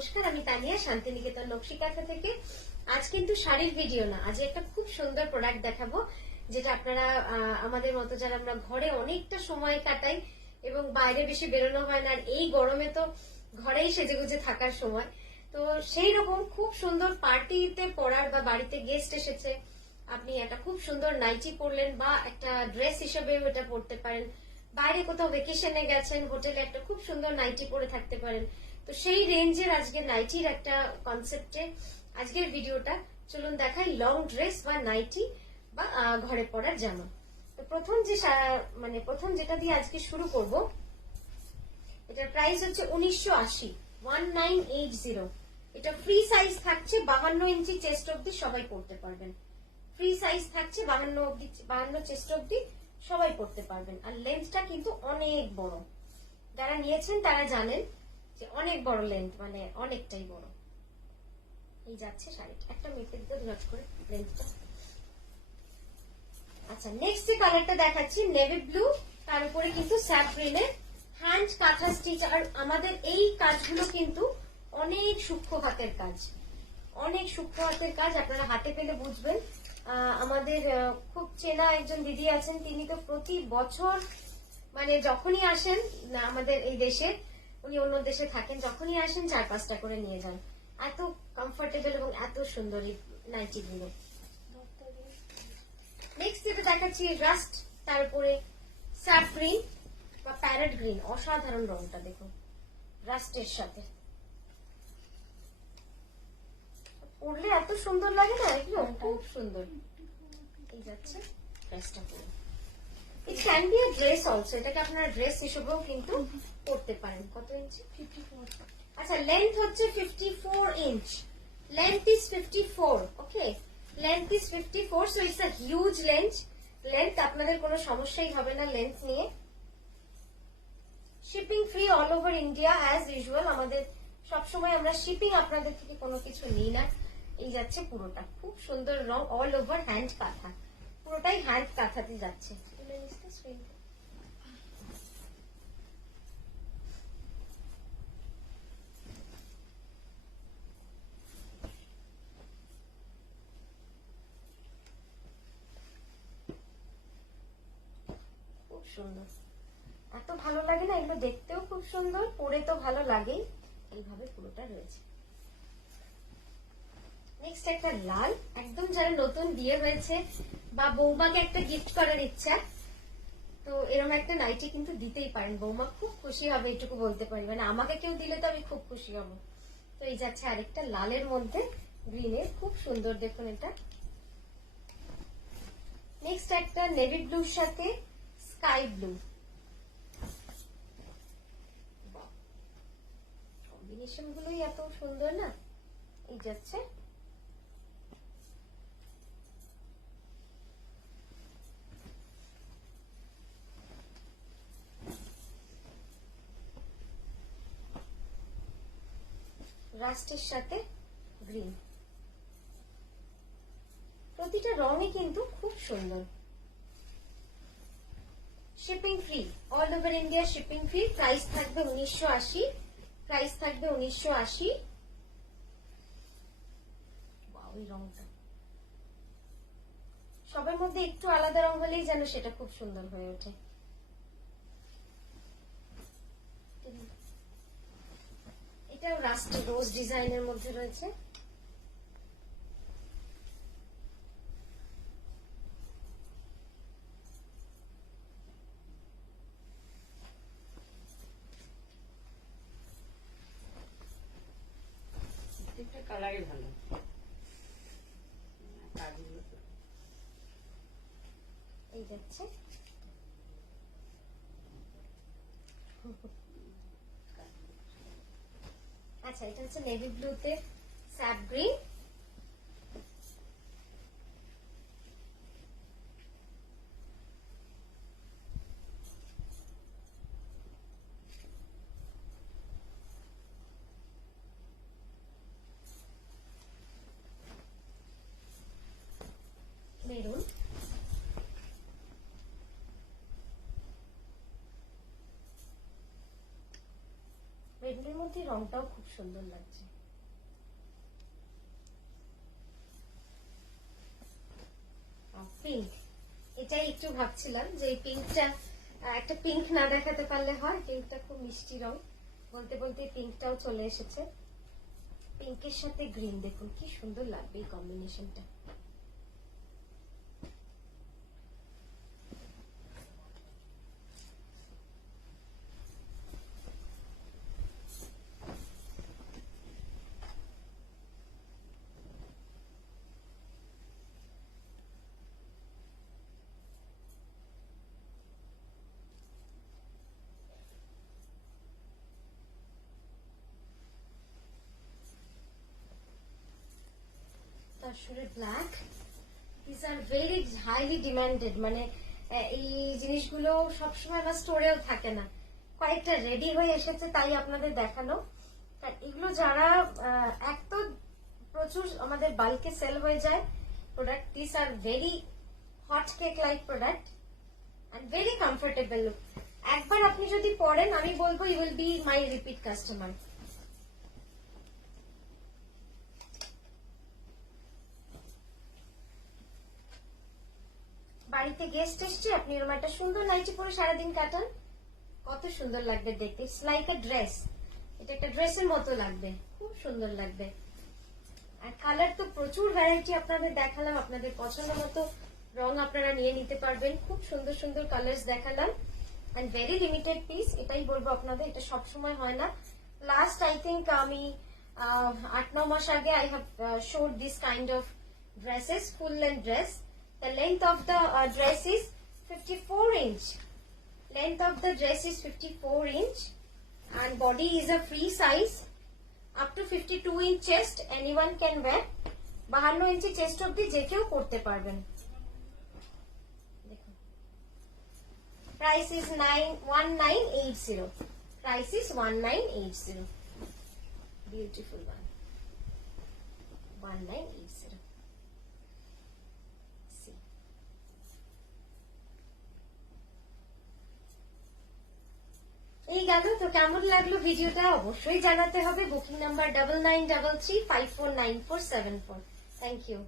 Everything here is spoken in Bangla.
নমস্কার, আমি তানিয়া শান্তিনিকেতন নকশিকাঁথা থেকে। আজ কিন্তু শাড়ির ভিডিও না, আজ একটা খুব সুন্দর প্রোডাক্ট দেখাবো যেটা আপনারা আমাদের মতো যারা আমরা ঘরে অনেকটা সময় কাটাই এবং বাইরে বেশি বেরোনো হয় না, আর এই গরমে তো ঘরেই সেজেগুজে থাকার সময়। তো সেই রকম খুব সুন্দর পার্টিতে পরার বা বাড়িতে গেস্ট এসেছে, আপনি একটা খুব সুন্দর নাইটি পরলেন বা একটা ড্রেস হিসেবেও এটা পরতে পারেন। বাইরে কোথাও ভেকেশনে গেছেন, হোটেলে একটা খুব সুন্দর নাইটি পরে থাকতে পারেন। তো সেই রেঞ্জের আজকে নাইটির একটা কনসেপ্টে আজকের ভিডিওটা। চলুন দেখাই লং ড্রেস বা নাইটি বা ঘরে পরার জামা। তো প্রথম যেটা দিয়ে আজকে শুরু করব, এটার প্রাইস হচ্ছে 1980, 1980। এটা ফ্রি সাইজ থাকছে, 52 ইঞ্চি চেস্ট অব্দি সবাই পরতে পারবেন। ফ্রি সাইজ থাকছে 52 চেস্ট অব্দি সবাই পরতে পারবেন। আর লেন্থটা কিন্তু অনেক বড়, যারা নিয়েছেন তারা জানেন যে অনেক বড় লেন্থ, মানে অনেকটাই বড়। এই যাচ্ছে শাড়িটা, একটা মেপে দিতে ধরাজ করে লেন্থটা। আচ্ছা, নেক্সট যে কালারটা দেখাচ্ছি নেভি ব্লু, তার উপরে কিন্তু স্যাপ গ্রিনের হ্যান্ড কাঁথা স্টিচ। আর আমাদের এই কাজগুলো কিন্তু অনেক সূক্ষ্ম হাতের কাজ, অনেক সূক্ষ্ম হাতের কাজ, আপনারা হাতে পেলে বুঝবেন। আমাদের খুব চেনা একজন দিদি আছেন, তিনি তো প্রতি বছর মানে যখনই আসেন আমাদের এই দেশে, উনি অন্য দেশে থাকেন, যখনই আসেন 4-5টা করে নিয়ে যান। এত কমফোর্টেবল এবং এত সুন্দর এই নাইটি গুলো। নেক্সট যেটা দেখাচ্ছি রাস্ট, তারপরে স্যাপ গ্রিন বা প্যারেট গ্রিন, অসাধারণ রংটা দেখুন রাস্টের সাথে পরলে এত সুন্দর লাগে না, এগুলো খুব সুন্দর। এই যাচ্ছে ড্রেসটা পুরো। It can be a dress also, এটাকে আপনারা ড্রেস হিসেবেও কিন্তু পরতে পারেন। কত ইঞ্চি? 54। আচ্ছা, লেন্থ হচ্ছে 54 inch, length is 54। Okay, length is 54, so it's a huge length. আপনাদের কোনো সমস্যাই হবে না লেন্থ নিয়ে। Shipping free all over India as usual. আমাদের সবসময় আমরা শিপিং আপনাদের থেকে কোনো কিছু নিই না। এই যাচ্ছে পুরোটা, খুব সুন্দর রং, অল ওভার হ্যান্ড কাঁথা, পুরোটাই হ্যান্ড কাঁথাতে যাচ্ছে। খুব সুন্দর, এত ভালো লাগে না এগুলো, দেখতেও খুব সুন্দর, পরে তো ভালো লাগেই। এইভাবে পুরোটা রয়েছে। নেক্সট একটা লাল, একদম যারা নতুন বিয়ে হয়েছে বা বৌমাকে একটা গিফট করার ইচ্ছা, তো এরকম একটা নাইটি কিন্তু দিতেই পারেন। বৌমা খুব খুশি হবে, এটুকু বলতে পারি, মানে আমাকে কেউ দিলে তো আমি খুব খুশি হব। তো এই যাচ্ছে আরেকটা লালের মধ্যে গ্রিনের, খুব সুন্দর দেখুন এটা। নেক্সট একটা নেভি ব্লুর সাথে স্কাই ব্লু, কম্বিনেশন গুলোই এত সুন্দর না। এই যাচ্ছে রাস্টের সাথে গ্রিন, প্রতিটা রঙই কিন্তু খুব সুন্দর। Shipping free all over India, shipping free. Price থাকবে 1980, প্রাইস থাকবে 1980। ওই রংটা সবার মধ্যে একটু আলাদা রং হলেই যেন সেটা খুব সুন্দর হয়ে ওঠে। এটাও রাস্ট রোজ ডিজাইনের মধ্যে রয়েছে। কালারই ভালো। এই যাচ্ছে আচ্ছা, এটা হচ্ছে নেভি ব্লুতে স্যাপ গ্রিন, মেরুন, মেরুনের মধ্যে মধ্যে রংটাও খুব সুন্দর লাগছে। পিঙ্ক, এটাই একটু ভাবছিলাম যে এই পিঙ্কটা, একটা পিঙ্ক না দেখাতে পারলে হয়। পিঙ্কটা খুব মিষ্টি রং, বলতে বলতে পিঙ্কটাও চলে এসেছে। পিঙ্কের সাথে গ্রিন, দেখুন কি সুন্দর লাগবে এই কম্বিনেশনটা। তার সাথে black, this are very highly demanded. মানে এই জিনিসগুলো সবসময় আমার স্টোরেও থাকে না, কয়েকটা রেডি হয়ে এসেছে তাই আপনাদের দেখানো। আর এগুলো যারা এক তো প্রচুর আমাদের বাল্কে সেল হয়ে যায় product, this are very hot cake like product and very comfortable. একবার আপনি যদি পরেন, আমি বলবো you will be my repeat customer. বাড়িতে গেস্ট এসছে, আপনি এরকম একটা সুন্দর নাইটি পরে সারাদিন কাটান, কত সুন্দর লাগবে দেখতে। ইটস লাইক আ ড্রেস, এটা একটা ড্রেসের মতো লাগবে, খুব সুন্দর লাগবে। আর কালার তো প্রচুর ভ্যারাইটি আপনাদের দেখালাম, আপনাদের পছন্দ মতো রং আপনারা নিয়ে নিতে পারবেন। খুব সুন্দর সুন্দর কালার্স দেখালাম এন্ড ভেরি লিমিটেড পিস, এটাই বলবো আপনাদের, এটা সবসময় হয় না। লাস্ট আই থিঙ্ক আমি 8-9 মাস আগে I have showed this kind of dresses, full length dress. The length of the dress is 54 inch. Length of the dress is 54 inch and body is a free size. Up to 52 inch chest anyone can wear. 52 inch chest অবধি যে কেউ করতে পারবেন। দেখুন, price is 1980. Price is 1980. Beautiful one. 1980. এই গেল তো। কেমন লাগলো ভিডিওটা অবশ্যই জানাতে হবে। Booking number 9933549474। Thank you.